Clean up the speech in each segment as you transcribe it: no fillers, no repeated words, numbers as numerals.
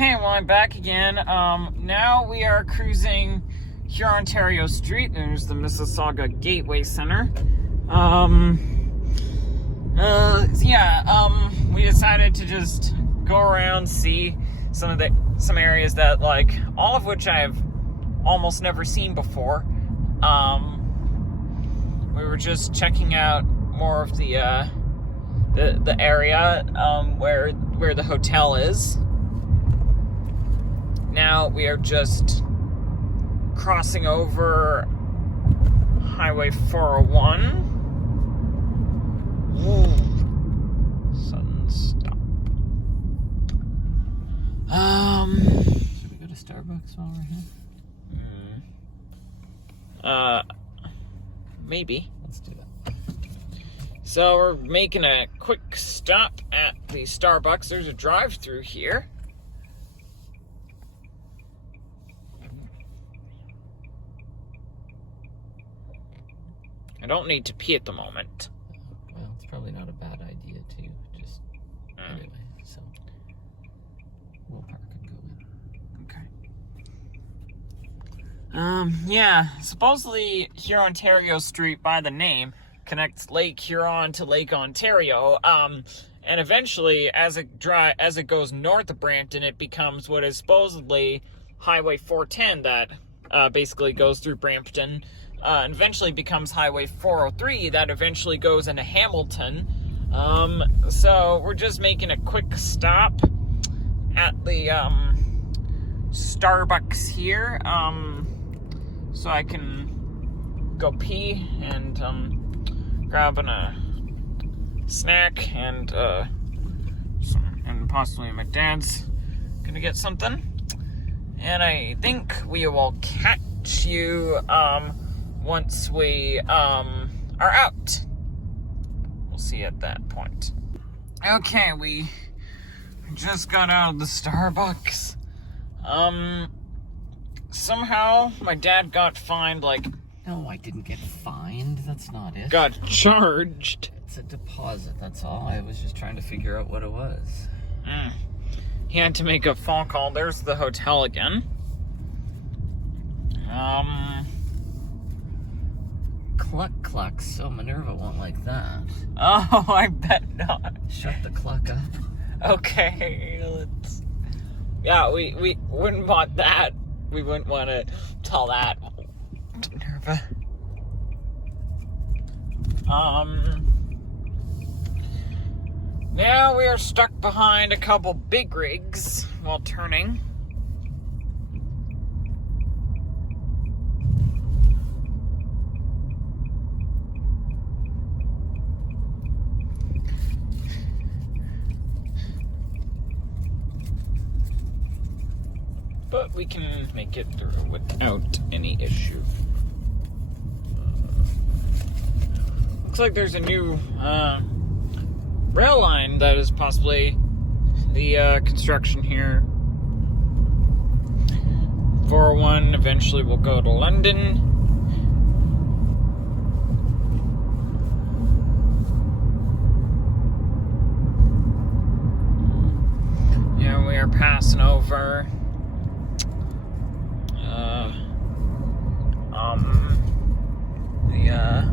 Okay, well, I'm back again. Now we are cruising Hurontario Str. There's the Mississauga Gateway Center. We decided to just go around, see some areas that, like, all of which I've almost never seen before. We were just checking out more of the area, where the hotel is. Now we are just crossing over Highway 401. Sudden stop. Should we go to Starbucks while we're here? Maybe. Let's do that. So we're making a quick stop at the Starbucks. There's a drive-through here. I don't need to pee at the moment. Well, it's probably not a bad idea to just anyway, so we'll park and go in. Okay. Supposedly Hurontario Street, by the name, connects Lake Huron to Lake Ontario. And eventually, as it goes north of Brampton, it becomes what is supposedly Highway 410 that basically goes through Brampton. And eventually becomes Highway 403 that eventually goes into Hamilton. So we're just making a quick stop at the Starbucks here, so I can go pee and grabbing a snack and possibly my dad's gonna get something. And I think we will catch you once we are out. We'll see you at that point. Okay, we just got out of the Starbucks. Somehow my dad got fined, like... No, I didn't get fined. That's not it. Got charged. It's a deposit, that's all. I was just trying to figure out what it was. He had to make a phone call. There's the hotel again. Cluck, so Minerva won't like that. Oh, I bet not. Shut the cluck up. Okay, let's... Yeah, we wouldn't want that. We wouldn't want to tell that to Minerva. Now we are stuck behind a couple big rigs while turning. But we can make it through without any issue. Looks like there's a new rail line that is possibly the construction here. 401 eventually will go to London. Yeah, we are passing over the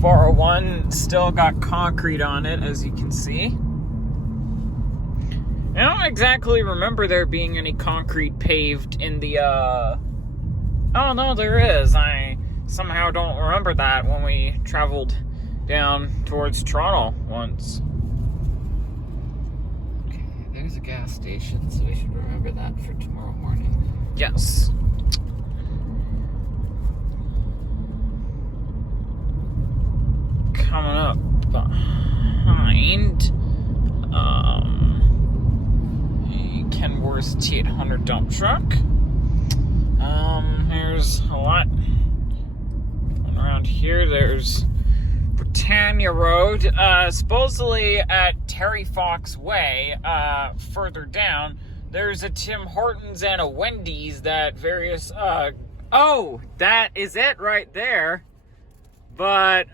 401 still got concrete on it, as you can see. I don't exactly remember there being any concrete paved in the oh no, there is. I somehow don't remember that when we traveled down towards Toronto once. Okay, there's a gas station, so we should remember that for tomorrow morning. Yes. Coming up behind a Kenworth T800 dump truck. There's a lot around here. There's Britannia Road, supposedly at Terry Fox Way, further down. There's a Tim Hortons and a Wendy's that various, oh, that is it right there. But,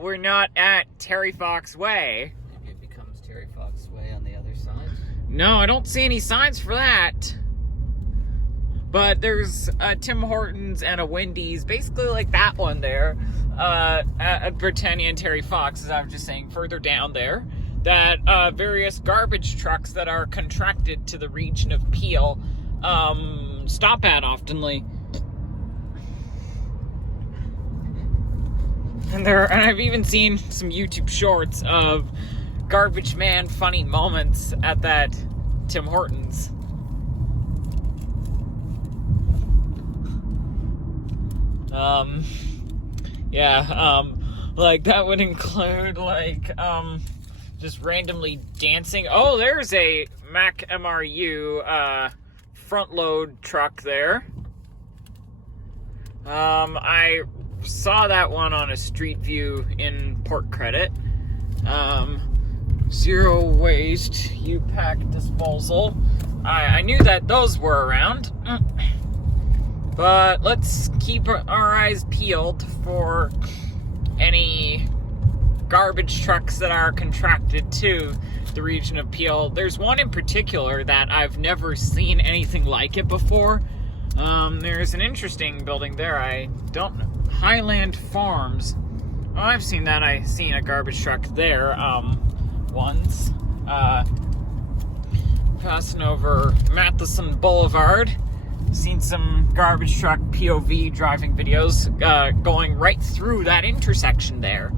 we're not at Terry Fox Way. Maybe it becomes Terry Fox Way on the other side. No, I don't see any signs for that. But there's a Tim Hortons and a Wendy's, basically like that one there, at Britannia and Terry Fox, as I was just saying, further down there, that various garbage trucks that are contracted to the region of Peel stop at oftenly. And I've even seen some YouTube shorts of garbage man funny moments at that Tim Hortons. Like that would include like just randomly dancing. Oh, there's a Mack MRU front load truck there. I saw that one on a street view in Port Credit. Zero waste U-Pack disposal. I knew that those were around. But let's keep our eyes peeled for any garbage trucks that are contracted to the region of Peel. There's one in particular that I've never seen anything like it before. There's an interesting building there. I don't know. Highland Farms. Oh, I've seen that. I've seen a garbage truck there once. Passing over Matheson Boulevard. Seen some garbage truck POV driving videos going right through that intersection there.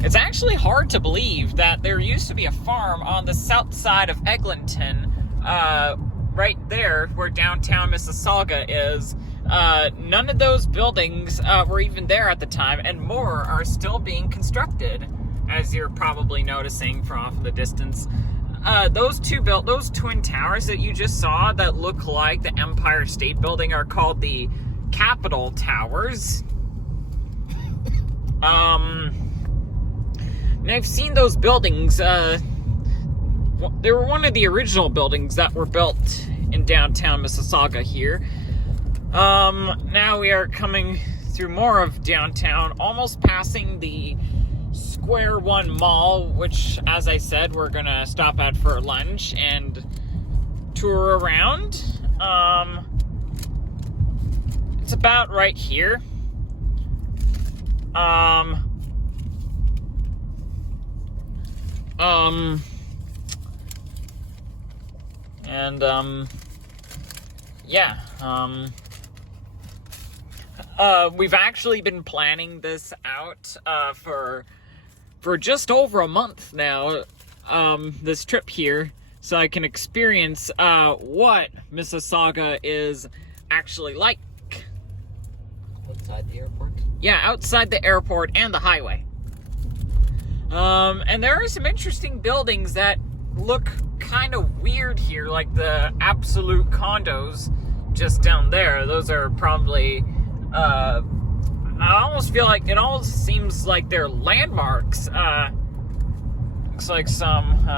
It's actually hard to believe that there used to be a farm on the south side of Eglinton, right there where downtown Mississauga is. None of those buildings were even there at the time, and more are still being constructed, as you're probably noticing from off in the distance. Those twin towers that you just saw that look like the Empire State Building are called the Capitol Towers. And I've seen those buildings. They were one of the original buildings that were built in downtown Mississauga here. Now we are coming through more of downtown, almost passing the Square One Mall, which, as I said, we're gonna stop at for lunch and tour around. It's about right here. We've actually been planning this out for just over a month now, this trip here, so I can experience what Mississauga is actually like. Outside the airport? Yeah, outside the airport and the highway. And there are some interesting buildings that look kind of weird here, like the Absolute condos just down there. Those are probably, I almost feel like it almost seems like they're landmarks. Looks like some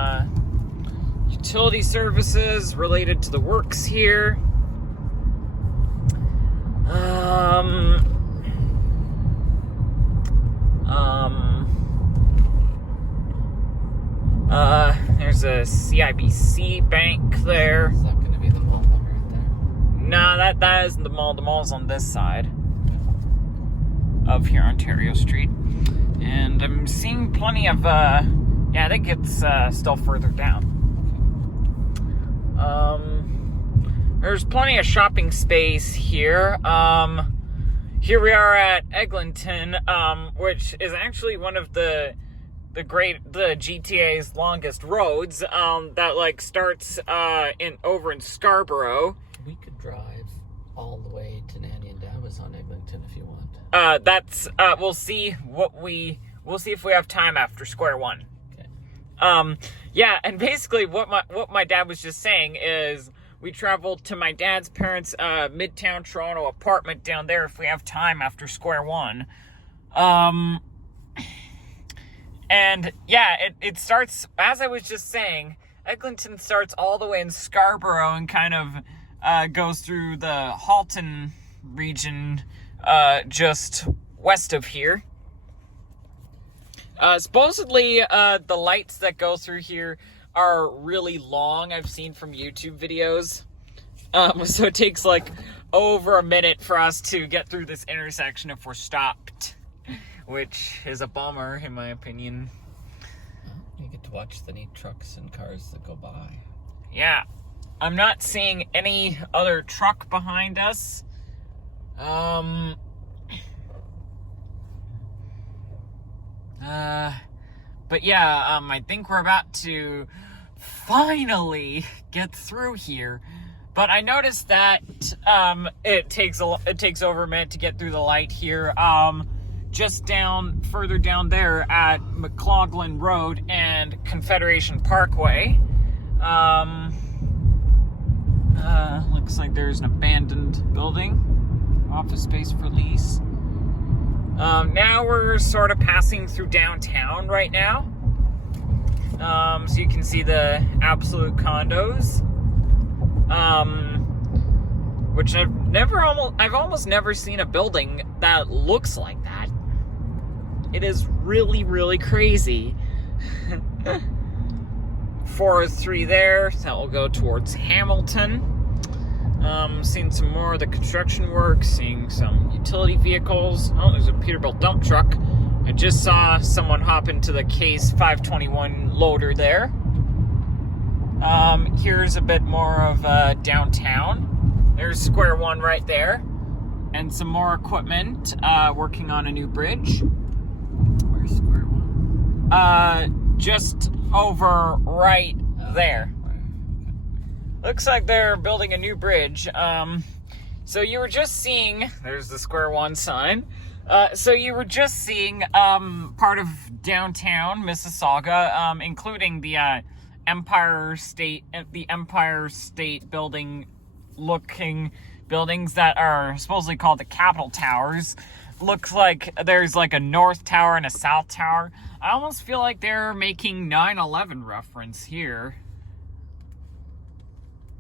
utility services related to the works here. There's a CIBC bank there. Is that going to be the mall right there? Nah, that isn't the mall. The mall's on this side of Hurontario Street. And I'm seeing plenty of, I think it's still further down. There's plenty of shopping space here. Here we are at Eglinton, which is actually one of the GTA's longest roads, that like starts over in Scarborough. We could drive all the way to Nanny and Davis on Eglinton if you want. We'll see if we have time after Square One. Okay. And basically what my dad was just saying is we traveled to my dad's parents' Midtown Toronto apartment down there if we have time after Square One. And yeah, it starts, as I was just saying, Eglinton starts all the way in Scarborough and kind of goes through the Halton region just west of here. Supposedly, the lights that go through here are really long. I've seen from YouTube videos. So it takes like over a minute for us to get through this intersection if we're stopped, which is a bummer in my opinion. You get to watch the neat trucks and cars that go by. Yeah. I'm not seeing any other truck behind us. But yeah, I think we're about to finally get through here. But I noticed that it takes over a minute to get through the light here. Just further down there at McLaughlin Road and Confederation Parkway. Looks like there's an abandoned building, office space for lease. Now we're sort of passing through downtown right now. So you can see the absolute condos. Which I've almost never seen a building that looks like that. It is really, really crazy. 403 there, that will go towards Hamilton. Seeing some more of the construction work, seeing some utility vehicles. Oh, there's a Peterbilt dump truck. I just saw someone hop into the Case 521 loader there. Here's a bit more of downtown. There's Square One right there. And some more equipment working on a new bridge. Where's Square One? Just over right there. Looks like they're building a new bridge. So you were just seeing, there's the Square One sign. So you were just seeing part of downtown Mississauga, including the Empire State building looking buildings that are supposedly called the Capitol Towers. Looks like there's like a north tower and a south tower. I almost feel like they're making 9/11 reference here.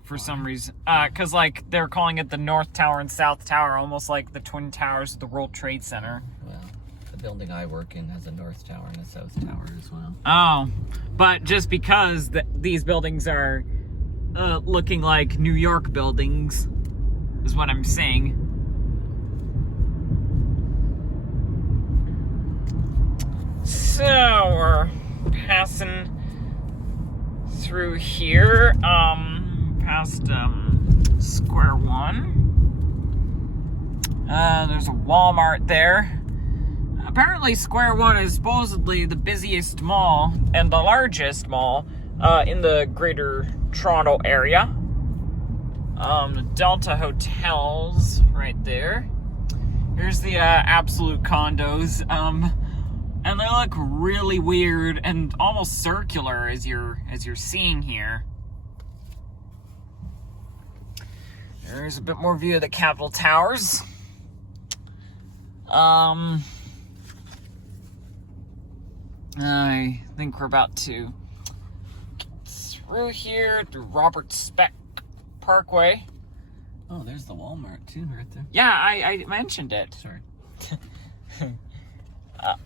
For some reason. Because like they're calling it the North Tower and South Tower, almost like the Twin Towers of the World Trade Center. Well, the building I work in has a North Tower and a South Tower as well. Oh, but just because these buildings are looking like New York buildings, is what I'm saying. So we're passing through here, past Square One. There's a Walmart there. Apparently Square One is supposedly the busiest mall and the largest mall in the greater Toronto area. The Delta Hotels right there. Here's the absolute condos. And they look really weird and almost circular as you're seeing here. There's a bit more view of the Capitol Towers. I think we're about to get through here through Robert Speck Parkway. Oh, there's the Walmart too, right there. Yeah, I mentioned it. Sorry.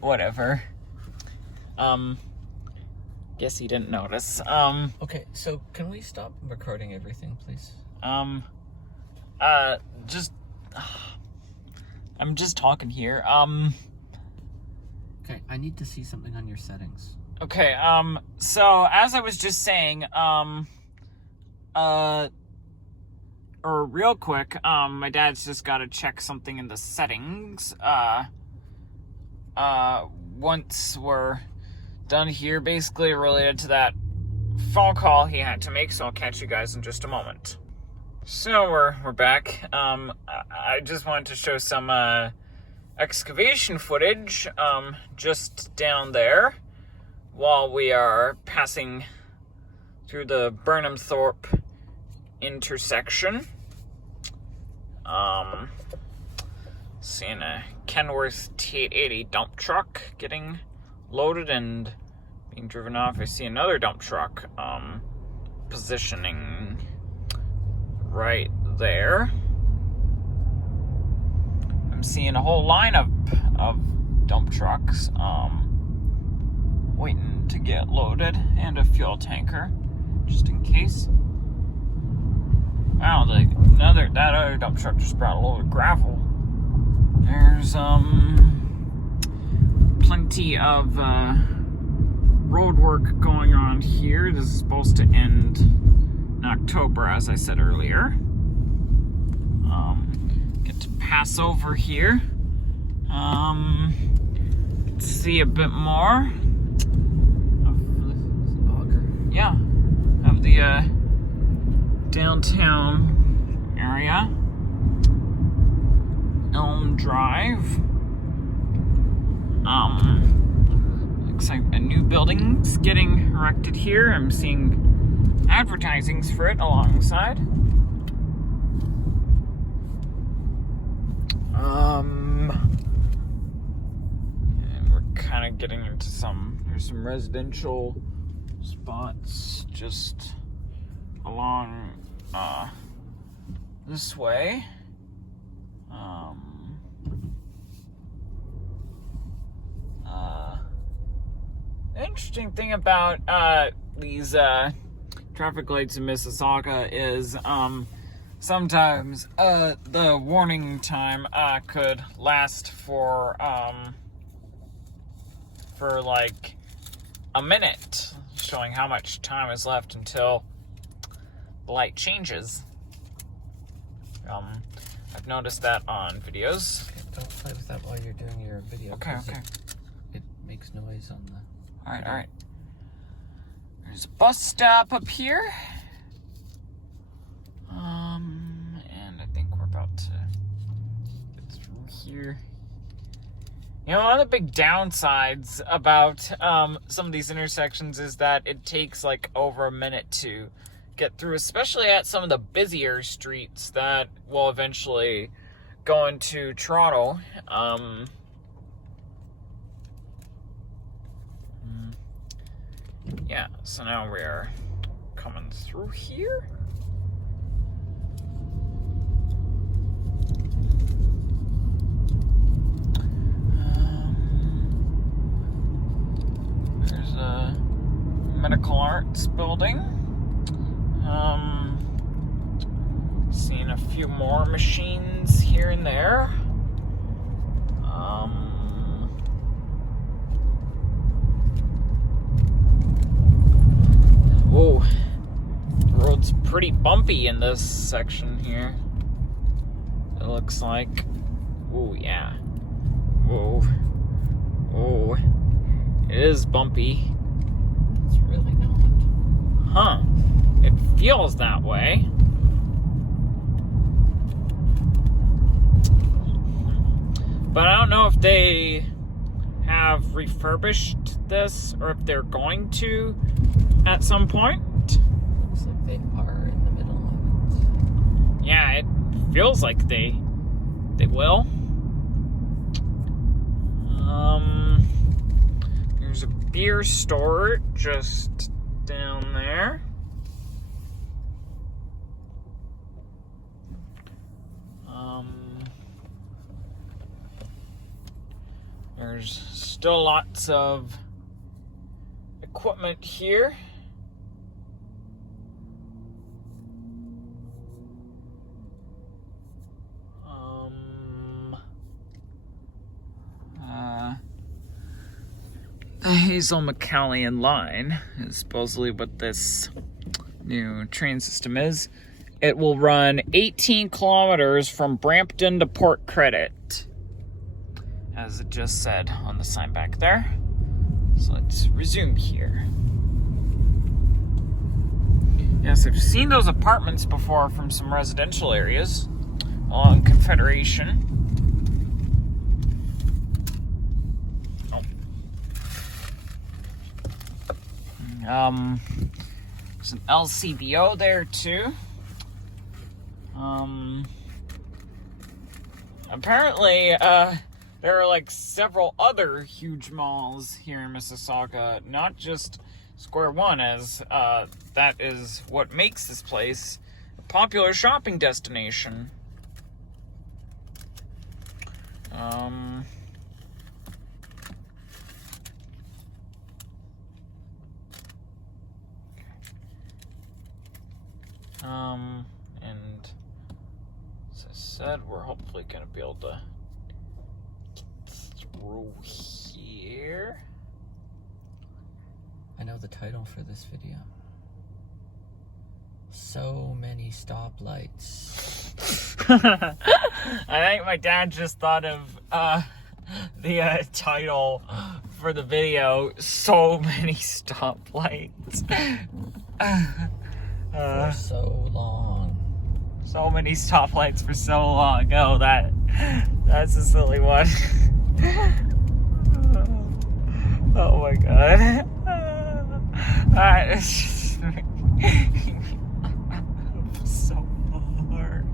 Whatever. Guess he didn't notice. Okay, so can we stop recording everything, please? I'm just talking here. Okay, I need to see something on your settings. Okay, so as I was just saying, or real quick, my dad's just gotta check something in the settings. Once we're done here, basically related to that phone call he had to make, so I'll catch you guys in just a moment. So we're back. I just wanted to show some excavation footage just down there while we are passing through the Burnham-Thorpe intersection. Seeing a Kenworth T880 dump truck getting loaded and being driven off. I see another dump truck positioning right there. I'm seeing a whole lineup of dump trucks. waiting to get loaded, and a fuel tanker, just in case. Wow, that other dump truck just brought a load of gravel. There's plenty of road work going on here. This is supposed to end in October, as I said earlier. Get to pass over here. See a bit more of the downtown area. Elm Drive. Looks like a new building's getting erected here. I'm seeing advertisings for it alongside. And we're kind of getting into there's some residential spots just along this way. The interesting thing about these traffic lights in Mississauga is sometimes the warning time could last for like a minute, showing how much time is left until the light changes. I've noticed that on videos. Okay, don't play with that while you're doing your video. Okay. It makes noise on the... Alright. There's a bus stop up here. And I think we're about to get through here. You know, one of the big downsides about some of these intersections is that it takes like over a minute to get through, especially at some of the busier streets that will eventually go into Toronto. Yeah, so now we're coming through here. There's a medical arts building. Seeing a few more machines here and there. Whoa, the road's pretty bumpy in this section here. It looks like. Oh yeah. Whoa. It is bumpy. It's really not. Huh. It feels that way. But I don't know if they have refurbished this or if they're going to at some point. Looks like they are in the middle of it. Yeah, it feels like they will. There's a beer store just down there. There's still lots of equipment here. The Hazel-McCallion line is supposedly what this new train system is. It will run 18 kilometers from Brampton to Port Credit, as it just said on the sign back there. So let's resume here. Yes, I've seen those apartments before from some residential areas along Confederation. There's an LCBO there too. Apparently, there are like several other huge malls here in Mississauga, not just Square One, as that is what makes this place a popular shopping destination. And as I said, we're hopefully going to be able to get through here. I know the title for this video. So many stoplights. I think my dad just thought of the title for the video, So Many Stoplights. For so long. So many stoplights for so long. Oh, that's a silly one. Oh my god. It's just so hard.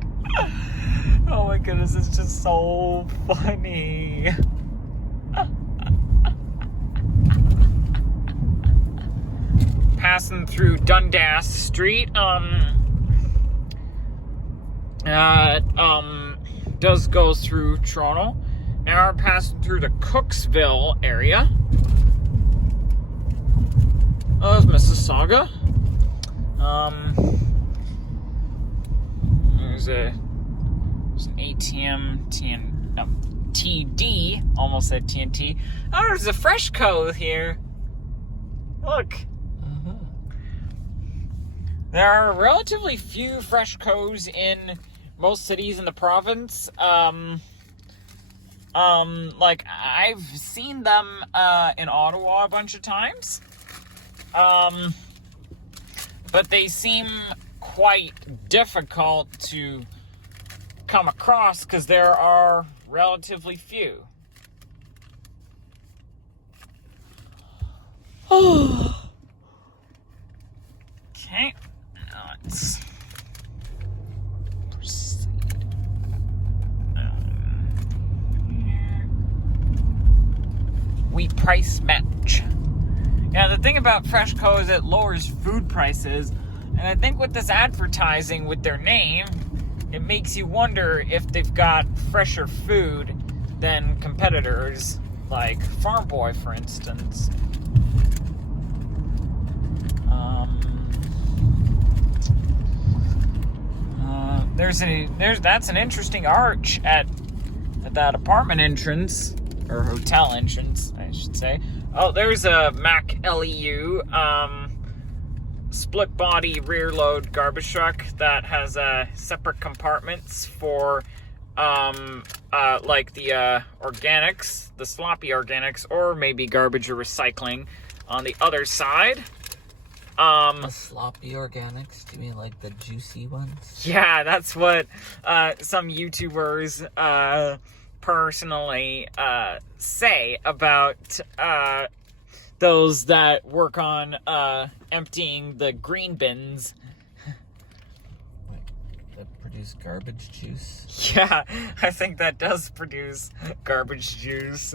Oh my goodness, it's just so funny. Passing through Dundas Street, does go through Toronto. Now we're passing through the Cooksville area. Oh, there's Mississauga. There's an ATM, TD, almost said TNT. Oh, there's a Freshco here. Look. There are relatively few Freshcos in most cities in the province. Like, I've seen them in Ottawa a bunch of times. But they seem quite difficult to come across because there are relatively few. Okay, now let's proceed. Here. We price match. Now, the thing about Freshco is it lowers food prices, and I think with this advertising with their name, it makes you wonder if they've got fresher food than competitors, like Farm Boy, for instance. That's an interesting arch at that apartment entrance, or hotel entrance, I should say. Oh, there's a Mack LEU split body rear load garbage truck that has separate compartments for like the organics, the sloppy organics, or maybe garbage or recycling on the other side. The sloppy organics? Do you mean like the juicy ones? Yeah, that's what some YouTubers personally say about those that work on emptying the green bins. Wait, that produce garbage juice? Yeah, I think that does produce garbage juice.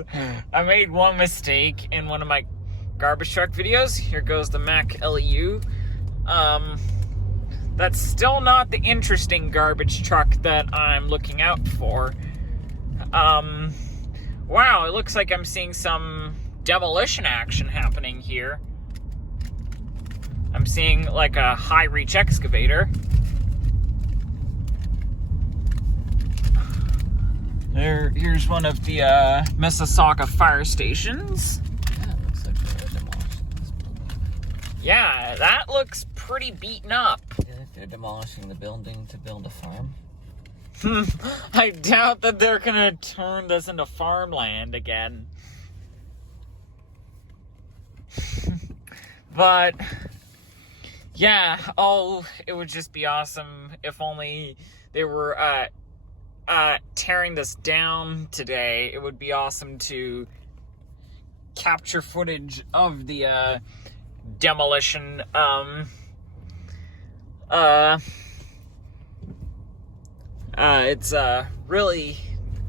I made one mistake in one of my garbage truck videos. Here goes the Mack LEU. That's still not the interesting garbage truck that I'm looking out for. Wow, it looks like I'm seeing some demolition action happening here. I'm seeing like a high reach excavator. Here's one of the Mississauga fire stations. Yeah, it looks like they're demolishing this building. Yeah, that looks pretty beaten up. Yeah, they're demolishing the building to build a farm. I doubt that they're gonna turn this into farmland again. But yeah, it would just be awesome if only they were tearing this down today. It would be awesome to capture footage of the demolition. It's really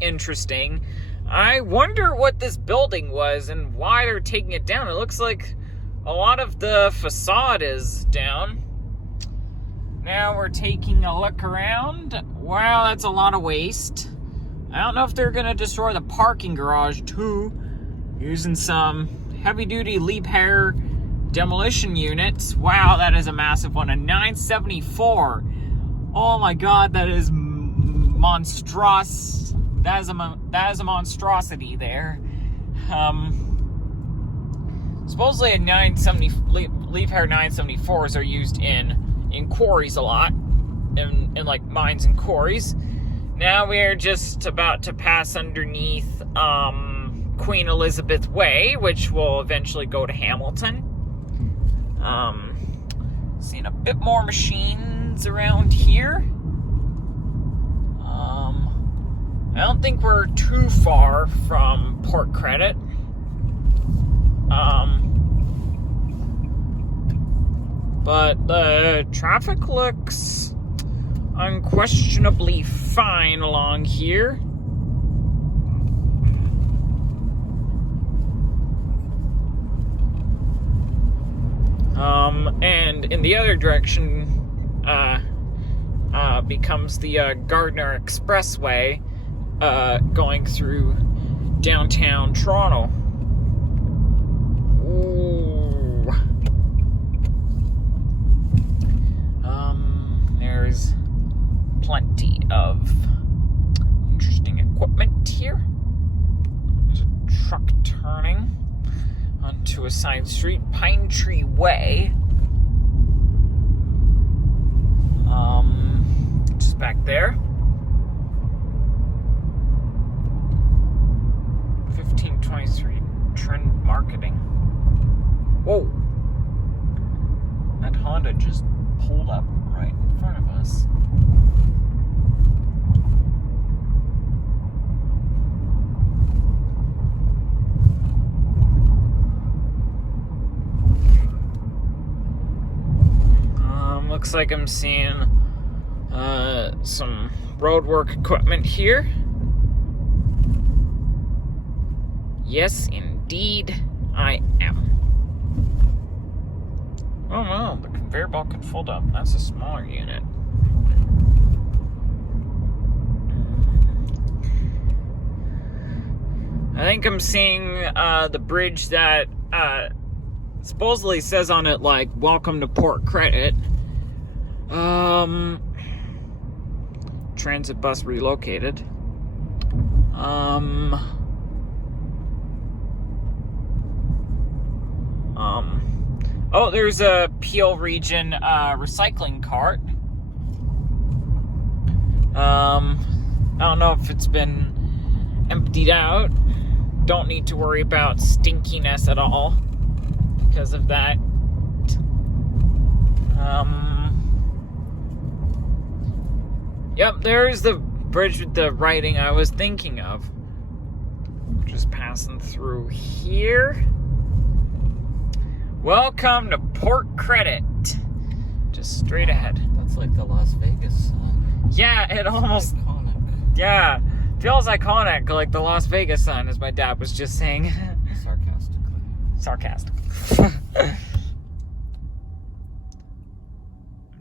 interesting. I wonder what this building was and why they're taking it down. It looks like a lot of the facade is down. Now we're taking a look around. Wow, that's a lot of waste. I don't know if they're gonna destroy the parking garage too, using some heavy-duty Liebherr demolition units. Wow, that is a massive one. A 974 Oh my god, that is monstrous. That is a monstrosity there. Supposedly a 970 leaf hair 974s are used in quarries a lot, in like mines and quarries. Now we are just about to pass underneath Queen Elizabeth Way, which will eventually go to Hamilton. Seeing a bit more machines around here. I don't think we're too far from Port Credit. But the traffic looks unquestionably fine along here. And in the other direction becomes the Gardner Expressway going through downtown Toronto. Ooh. There's plenty of interesting equipment here. There's a truck turning onto a side street, Pine Tree Way. Just back there. 1523 Trend Marketing. Whoa! That Honda just pulled up right in front of us. Looks like I'm seeing some roadwork equipment here. Yes, indeed, I am. Oh no, the conveyor belt can fold up. That's a smaller unit. I think I'm seeing the bridge that supposedly says on it, like, welcome to Port Credit. Transit bus relocated. Oh, there's a Peel Region recycling cart. I don't know if it's been emptied out. Don't need to worry about stinkiness at all because of that. Yep, there's the bridge with the writing I was thinking of. Just passing through here. Welcome to Port Credit. Just straight ahead. That's like the Las Vegas sign. Yeah, it almost... Iconic. Yeah, feels iconic, like the Las Vegas sign, as my dad was just saying. Sarcastic.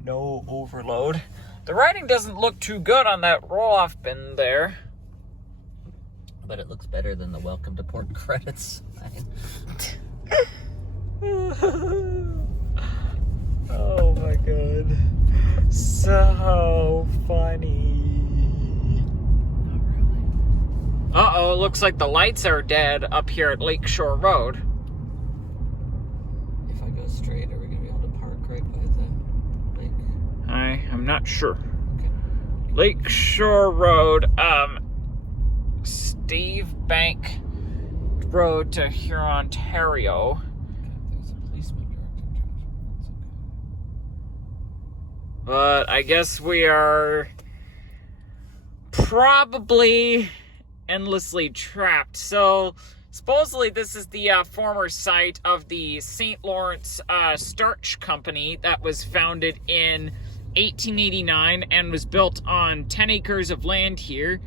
No overload. The writing doesn't look too good on that roll-off bin there. But it looks better than the Welcome to Port Credit sign. Oh my god. So funny. Not really. Uh-oh, looks like the lights are dead up here at Lakeshore Road. If I go straight, are we going to be able to park right by the lake? I am not sure. Okay. Lakeshore Road, Steve Bank Road to Hurontario. There's a policeman directing traffic. That's okay. But I guess we are probably endlessly trapped. So supposedly this is the former site of the St. Lawrence Starch Company that was founded in 1889 and was built on 10 acres of land here.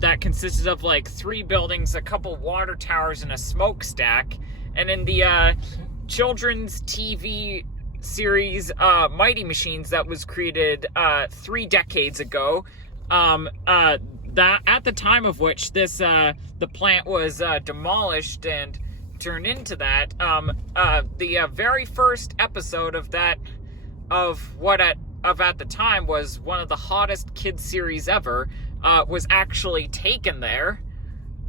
That consisted of like 3 buildings, a couple water towers, and a smokestack. And in the children's TV series Mighty Machines that was created 3 decades ago, that at the time of which this the plant was demolished and turned into that, the very first episode of that of what at the time was one of the hottest kids series ever was actually taken there.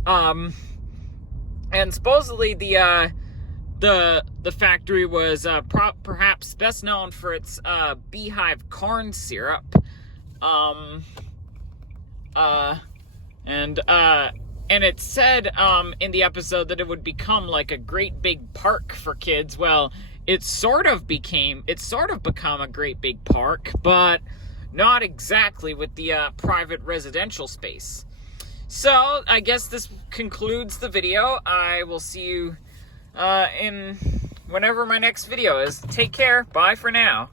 And supposedly the factory was perhaps best known for its beehive corn syrup. And it said in the episode that it would become like a great big park for kids. Well, it's sort of become a great big park, but not exactly with the private residential space. So I guess this concludes the video. I will see you in whenever my next video is. Take care. Bye for now.